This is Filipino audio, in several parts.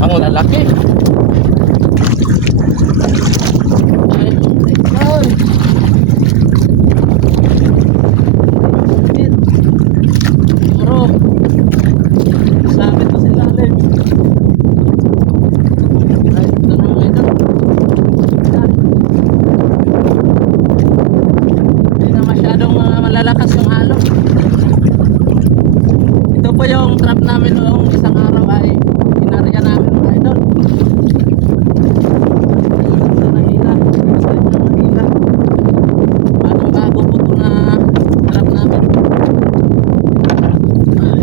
Ang lalaki. Ay, ay. Siguro, sabit na sa ilalim. Ay, ito na mga idol. Yan. Hindi na masyadong malalakas yung alon. Ito po yung trap namin noong isang araw ay inarya namin mga idol. Bagong bago po ito na trap namin. Ay,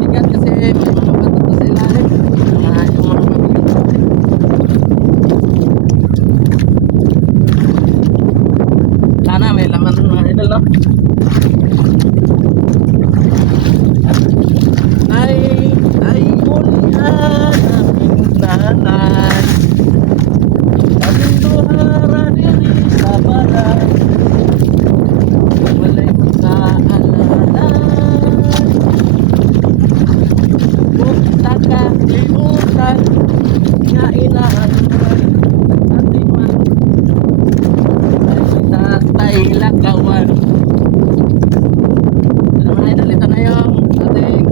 bigat kasi may mga bato to sa ilalim. Yung mga mabigat. Sana may laman mga idol, no? Ay ulian aking nanay, kaming duhara diri sa balay, walay magkaalalay, kung takalimutan nga inaan ating man ay tatay lagawan. Ano mga idol, ito na yung ating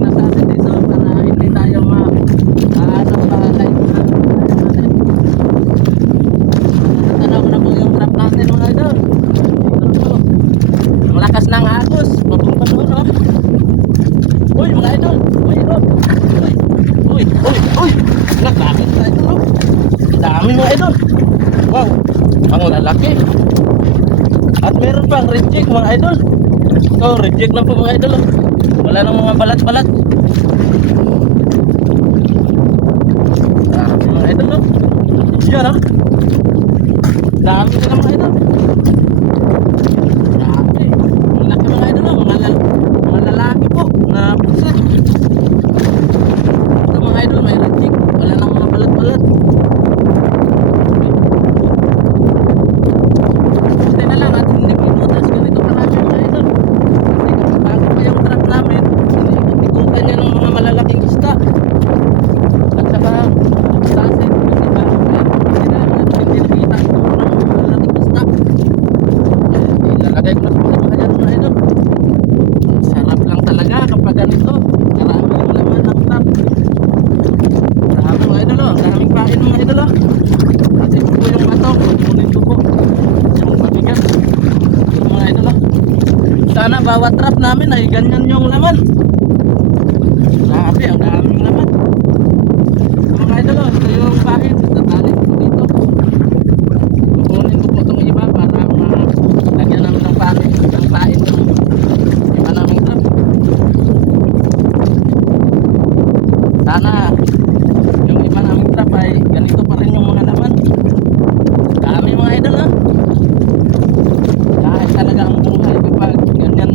sinasabi dito para hindi tayo makaanap pa tayo natin. Natanaw ko na po yung trap natin mga idol. Ito po. Ang lakas ng agos. Mapunta doon, no? Uy mga idol. Mayroon. Uy. Nakakit na ito, no? Dami mga idol. Wow. Ang lalaki. At meron pang reject mga idol. Oh, reject na po mga idol. Wala nang mga balat-balat. Dami mga idol, no? Yan, no? Dami nila mga idol. Dami. Malaki mga idol, no? Mga lalaki po na pusit. Ito mga idol, may reject. Wala nang mga balat-balat. Buti na lang at hindi minutas ganito karami mga idol. Kasi kapag bago pa yung trap namin, ikot-ikutan niya ng mga malalaking isda. At saka sa asin, hindi ba? Hindi nakita ito ng mga malalaking isda. Ilalagay ko na po sa mga idol. Sarap lang talaga kapag ganito. Marami yung laman ng trap. Marami mga idol, oh. Maraming pain mga idol, oh. Kasi po yung bato, kunin ko po. Yung mabigat. Yung mga idol, oh. Sana bawat trap namin ay ganyan yung laman. Grabe, ang daming laman. Mga idol, oh, ito yung pain. Tatali ko dito. Kukunin ko po itong iba para lagyan namin ng pain. Ng pain ng iba naming trap. Sana yung iba naming trap ay ganito pa rin yung mga laman. Dami mga idol, oh. Kahit talaga ang buhay kapag ganyan,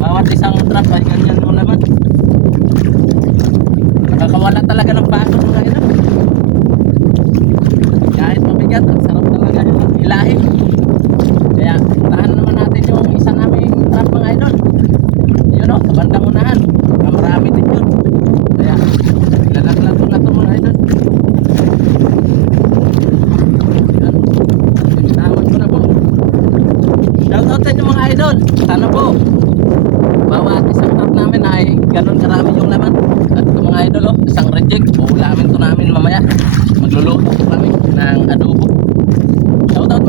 bawat isang trap ay ganyan yung laman. Nakakawala talaga ng baso mga idol. Kahit mabigat, ang sarap talaga hilahin. Kaya tahan naman natin yung isa naming trap mga idol. Yun, o, sa bandang unahan. Marami din yun. Kaya lalaglag ko na ito mga idol. Yan. Tawad ko na po. Shoutout sa inyo mga idol. Sana po bawat isang trap namin ay ganun karami yung laman. At ito mga idol, oh, isang reject. Uulamin ko namin mamaya. Magluluto po kami ng adobo. Shoutout